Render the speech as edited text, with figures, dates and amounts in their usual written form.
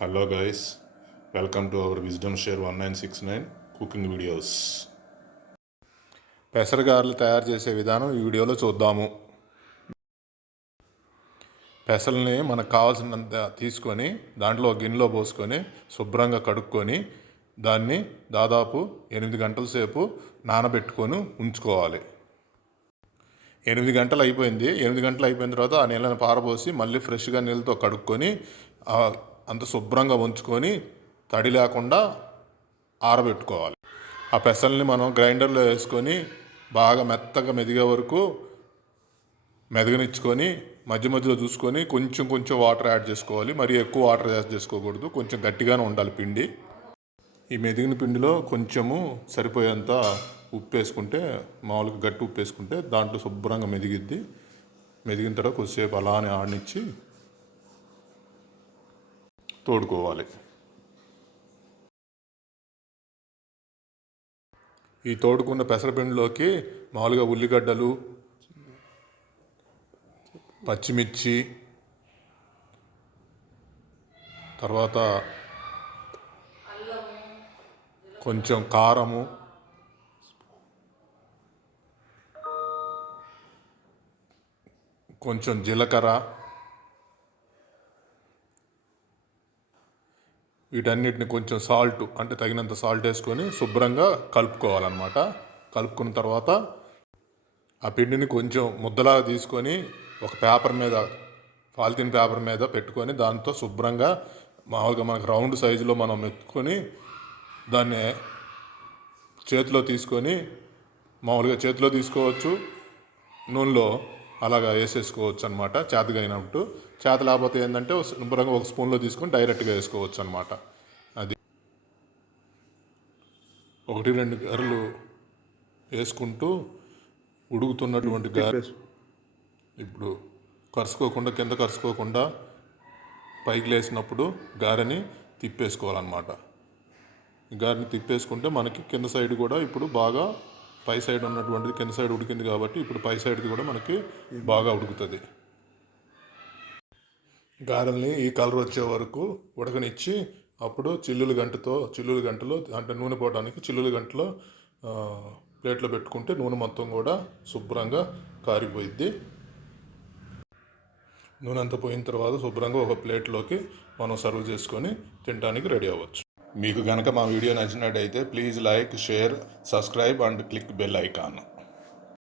Hello guys, welcome to our wisdom share 1969 cooking videos. పెసరగారెలు తయారు చేసే విధానం ఈ వీడియోలో చూద్దాము. పెసల్ని మనకు కావాల్సినంత తీసుకొని దాంట్లో గిన్నెలో పోసుకొని శుభ్రంగా కడుక్కొని దాన్ని దాదాపు 8 గంటల సేపు నానబెట్టుకొని ఉంచుకోవాలి. 8 గంటలు అయిపోయింది. 8 గంటలు అయిపోయిన తర్వాత ఆ నీళ్ళని పారబోసి మళ్ళీ ఫ్రెష్గా నీళ్ళతో కడుక్కొని అంత శుభ్రంగా ఉంచుకొని తడి లేకుండా ఆరబెట్టుకోవాలి. ఆ పెసల్ని మనం గ్రైండర్లో వేసుకొని బాగా మెత్తగా మెదిగే వరకు మెదగనిచ్చుకొని మధ్య మధ్యలో చూసుకొని కొంచెం కొంచెం వాటర్ యాడ్ చేసుకోవాలి. మరి ఎక్కువ వాటర్ యాడ్ చేసుకోకూడదు, కొంచెం గట్టిగానే ఉండాలి పిండి. ఈ మెదిగిన పిండిలో కొంచెము సరిపోయేంత ఉప్పు వేసుకుంటే, మామూలుగా గట్టి ఉప్పు వేసుకుంటే దాంట్లో శుభ్రంగా మెదిగిద్ది. మెదిగిన తర్వాత కొద్దిసేపు అలానే ఆడనిచ్చి తోడుకోవాలి. ఈ తోడుకున్న పెసరపిండిలోకి మామూలుగా ఉల్లిగడ్డలు, పచ్చిమిర్చి, తర్వాత కొంచెం కారము, కొంచెం జీలకర్ర, వీటన్నిటిని కొంచెం సాల్ట్ అంటే తగినంత సాల్ట్ వేసుకొని శుభ్రంగా కలుపుకోవాలన్నమాట. కలుపుకున్న తర్వాత ఆ పిండిని కొంచెం ముద్దలాగా తీసుకొని ఒక పేపర్ మీద, పాలిథిన్ పేపర్ మీద పెట్టుకొని దాంతో శుభ్రంగా మామూలుగా మనకు రౌండ్ సైజులో మనం మెత్తుకొని దాన్ని చేతిలో తీసుకొని, మామూలుగా చేతిలో తీసుకోవచ్చు, నూనెలో అలాగా వేసేసుకోవచ్చు అనమాట. చేతగా అయినట్టు. చేత లేకపోతే ఏంటంటే శుభ్రంగా ఒక స్పూన్లో తీసుకొని డైరెక్ట్గా వేసుకోవచ్చు అనమాట. అది 1-2 గారెలు వేసుకుంటూ ఉడుకుతున్నటువంటి గారె ఇప్పుడు కరుసుకోకుండా, కింద కరుసుకోకుండా పైకి లేసినప్పుడు గారెని తిప్పేసుకోవాలన్నమాట. గారెని తిప్పేసుకుంటే మనకి కింద సైడ్ కూడా ఇప్పుడు బాగా, పై సైడ్ ఉన్నటువంటిది కింద సైడ్ ఉడికింది కాబట్టి ఇప్పుడు పై సైడ్ది కూడా మనకి బాగా ఉడుకుతుంది. గారెల్ని ఈ కలర్ వచ్చే వరకు ఉడకనిచ్చి అప్పుడు చిల్లులు గంటలో అంటే నూనె పోవడానికి చిల్లులు గంటలో ప్లేట్లో పెట్టుకుంటే నూనె మొత్తం కూడా శుభ్రంగా కారిపోయిద్ది. నూనె అంతా పోయిన తర్వాత శుభ్రంగా ఒక ప్లేట్లోకి మనం సర్వ్ చేసుకొని తినడానికి రెడీ అవ్వచ్చు. మీకు కనుక మా వీడియో నచ్చినట్టయితే please like, share, subscribe and click bell icon.